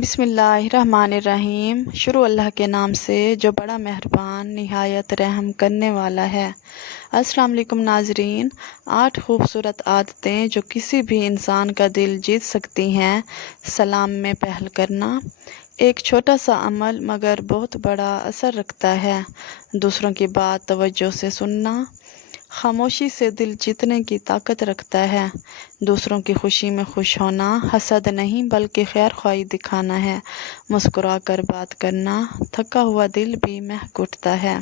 بسم اللہ الرحمن الرحیم۔ شروع اللہ کے نام سے جو بڑا مہربان نہایت رحم کرنے والا ہے۔ السلام علیکم ناظرین۔ 8 خوبصورت عادتیں جو کسی بھی انسان کا دل جیت سکتی ہیں۔ سلام میں پہل کرنا ایک چھوٹا سا عمل مگر بہت بڑا اثر رکھتا ہے۔ دوسروں کی بات توجہ سے سننا خاموشی سے دل جیتنے کی طاقت رکھتا ہے۔ دوسروں کی خوشی میں خوش ہونا حسد نہیں بلکہ خیر خواہی دکھانا ہے۔ مسکرا کر بات کرنا تھکا ہوا دل بھی مہک اٹھتا ہے۔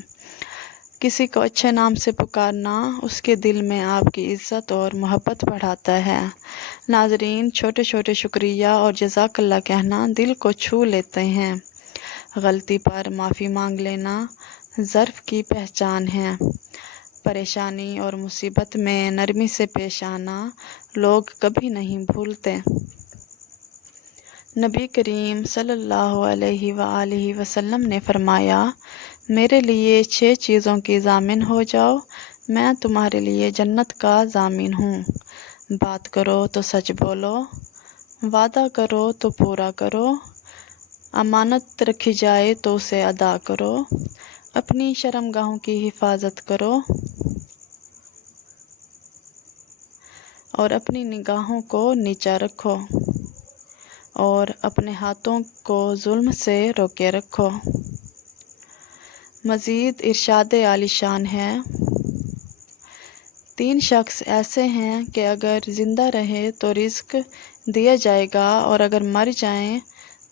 کسی کو اچھے نام سے پکارنا اس کے دل میں آپ کی عزت اور محبت بڑھاتا ہے۔ ناظرین، چھوٹے چھوٹے شکریہ اور جزاک اللہ کہنا دل کو چھو لیتے ہیں۔ غلطی پر معافی مانگ لینا ظرف کی پہچان ہے۔ پریشانی اور مصیبت میں نرمی سے پیش آنا لوگ کبھی نہیں بھولتے۔ نبی کریم صلی اللہ علیہ وآلہ وسلم نے فرمایا، میرے لیے 6 چیزوں کی ضامن ہو جاؤ، میں تمہارے لیے جنت کا ضامن ہوں۔ بات کرو تو سچ بولو، وعدہ کرو تو پورا کرو، امانت رکھی جائے تو اسے ادا کرو، اپنی شرمگاہوں کی حفاظت کرو اور اپنی نگاہوں کو نیچا رکھو اور اپنے ہاتھوں کو ظلم سے روکے رکھو۔ مزید ارشاد عالی شان ہے، 3 شخص ایسے ہیں کہ اگر زندہ رہے تو رزق دیا جائے گا اور اگر مر جائیں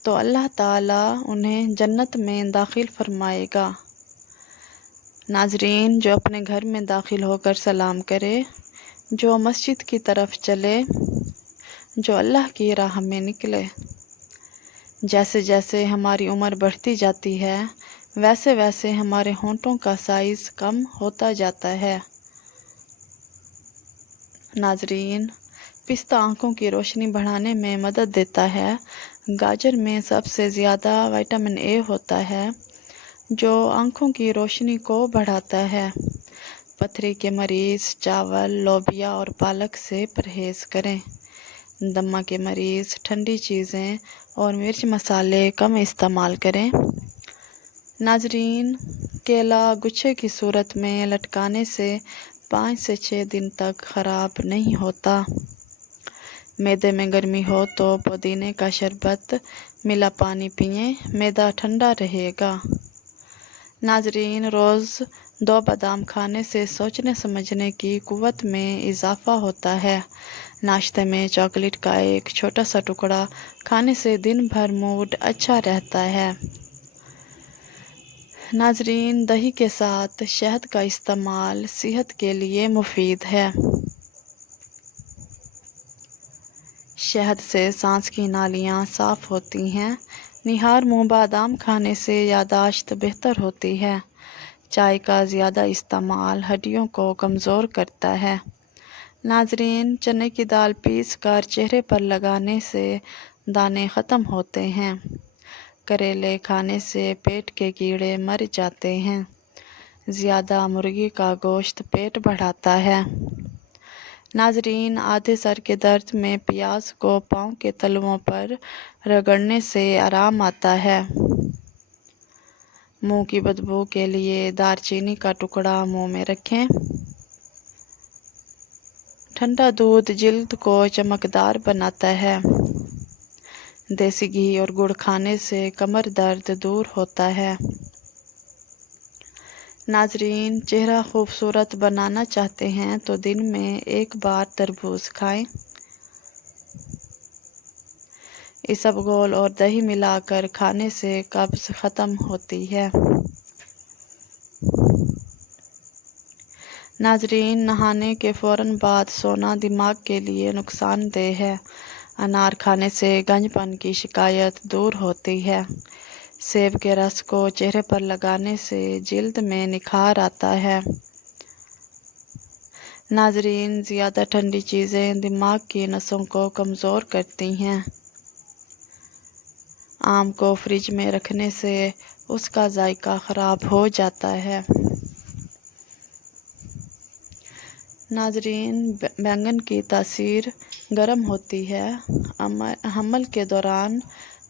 تو اللہ تعالیٰ انہیں جنت میں داخل فرمائے گا۔ ناظرین، جو اپنے گھر میں داخل ہو کر سلام کرے، جو مسجد کی طرف چلے، جو اللہ کی راہ میں نکلے۔ جیسے جیسے ہماری عمر بڑھتی جاتی ہے ویسے ویسے ہمارے ہونٹوں کا سائز کم ہوتا جاتا ہے۔ ناظرین، پستہ آنکھوں کی روشنی بڑھانے میں مدد دیتا ہے۔ گاجر میں سب سے زیادہ وٹامن اے ہوتا ہے جو آنکھوں کی روشنی کو بڑھاتا ہے۔ پتھری کے مریض چاول، لوبیا اور پالک سے پرہیز کریں۔ دمہ کے مریض ٹھنڈی چیزیں اور مرچ مسالے کم استعمال کریں۔ ناظرین، کیلا گچھے کی صورت میں لٹکانے سے 5 سے 6 دن تک خراب نہیں ہوتا۔ معدے میں گرمی ہو تو پودینے کا شربت ملا پانی پئیں، معدہ ٹھنڈا رہے گا۔ ناظرین، روز 2 بادام کھانے سے سوچنے سمجھنے کی قوت میں اضافہ ہوتا ہے۔ ناشتے میں چاکلیٹ کا ایک چھوٹا سا ٹکڑا کھانے سے دن بھر موڈ اچھا رہتا ہے۔ ناظرین، دہی کے ساتھ شہد کا استعمال صحت کے لیے مفید ہے۔ شہد سے سانس کی نالیاں صاف ہوتی ہیں۔ نہار منہ بادام کھانے سے یادداشت بہتر ہوتی ہے۔ چائے کا زیادہ استعمال ہڈیوں کو کمزور کرتا ہے۔ ناظرین، چنے کی دال پیس کر چہرے پر لگانے سے دانے ختم ہوتے ہیں۔ کریلے کھانے سے پیٹ کے کیڑے مر جاتے ہیں۔ زیادہ مرغی کا گوشت پیٹ بڑھاتا ہے۔ ناظرین، آدھے سر کے درد میں پیاز کو پاؤں کے تلوؤں پر رگڑنے سے آرام آتا ہے۔ منہ کی بدبو کے لیے دار چینی کا ٹکڑا منہ میں رکھیں۔ ٹھنڈا دودھ جلد کو چمکدار بناتا ہے۔ دیسی گھی اور گڑ کھانے سے کمر درد دور ہوتا ہے۔ ناظرین، چہرہ خوبصورت بنانا چاہتے ہیں تو دن میں 1 بار تربوز کھائیں۔ اسبگول اور دہی ملا کر کھانے سے قبض ختم ہوتی ہے۔ ناظرین، نہانے کے فوراً بعد سونا دماغ کے لیے نقصان دہ ہے۔ انار کھانے سے گنج پن کی شکایت دور ہوتی ہے۔ سیب کے رس کو چہرے پر لگانے سے جلد میں نکھار آتا ہے۔ ناظرین، زیادہ ٹھنڈی چیزیں دماغ کی نسوں کو کمزور کرتی ہیں۔ آم کو فریج میں رکھنے سے اس کا ذائقہ خراب ہو جاتا ہے۔ ناظرین، بینگن کی تاثیر گرم ہوتی ہے۔ حمل کے دوران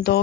2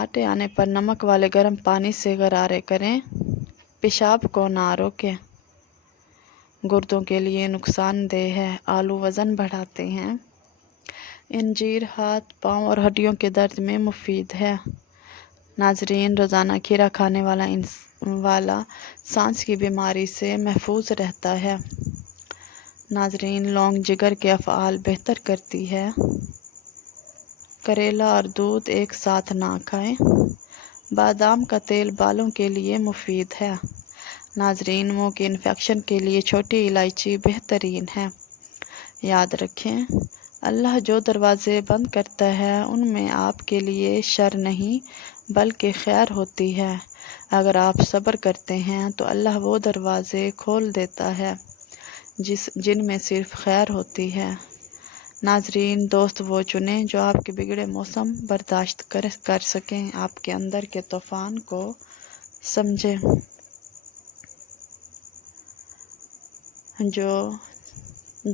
آٹے آنے پر نمک والے گرم پانی سے غرارے کریں، پیشاب کو نہ روکیں۔ گردوں کے لیے نقصان دہ ہے، آلو وزن بڑھاتے ہیں۔ انجیر ہاتھ، پاؤں اور ہڈیوں کے درد میں مفید ہے۔ ناظرین، روزانہ کھیرا کھانے والا سانس کی بیماری سے محفوظ رہتا ہے۔ ناظرین، لونگ جگر کے افعال بہتر کرتی ہے۔ کریلا اور دودھ ایک ساتھ نہ کھائیں۔ بادام کا تیل بالوں کے لیے مفید ہے۔ ناظرین، منہ کے انفیکشن کے لیے چھوٹی الائچی بہترین ہے۔ یاد رکھیں، اللہ جو دروازے بند کرتا ہے ان میں آپ کے لیے شر نہیں بلکہ خیر ہوتی ہے۔ اگر آپ صبر کرتے ہیں تو اللہ وہ دروازے کھول دیتا ہے جن میں صرف خیر ہوتی ہے۔ ناظرین، دوست وہ چنیں جو آپ کے بگڑے موسم برداشت کر سکیں، آپ کے اندر کے طوفان کو سمجھیں، جو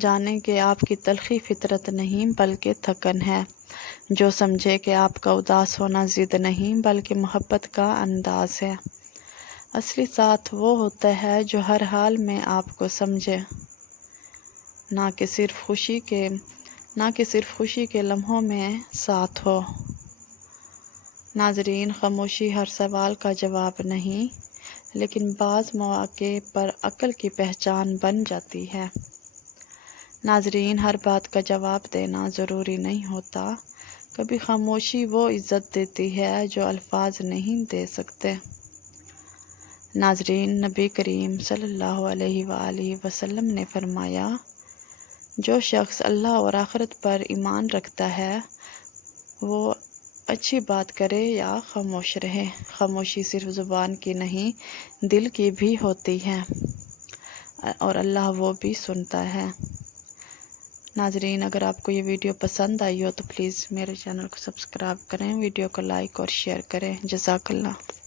جانے کہ آپ کی تلخی فطرت نہیں بلکہ تھکن ہے، جو سمجھے کہ آپ کا اداس ہونا ضد نہیں بلکہ محبت کا انداز ہے۔ اصلی ساتھ وہ ہوتا ہے جو ہر حال میں آپ کو سمجھے، نہ کہ صرف خوشی کے لمحوں میں ساتھ ہو۔ ناظرین، خاموشی ہر سوال کا جواب نہیں، لیکن بعض مواقع پر عقل کی پہچان بن جاتی ہے۔ ناظرین، ہر بات کا جواب دینا ضروری نہیں ہوتا، کبھی خاموشی وہ عزت دیتی ہے جو الفاظ نہیں دے سکتے۔ ناظرین، نبی کریم صلی اللہ علیہ وآلہ وسلم نے فرمایا، جو شخص اللہ اور آخرت پر ایمان رکھتا ہے وہ اچھی بات کرے یا خاموش رہے۔ خاموشی صرف زبان کی نہیں دل کی بھی ہوتی ہے، اور اللہ وہ بھی سنتا ہے۔ ناظرین، اگر آپ کو یہ ویڈیو پسند آئی ہو تو پلیز میرے چینل کو سبسکرائب کریں، ویڈیو کو لائک اور شیئر کریں۔ جزاک اللہ۔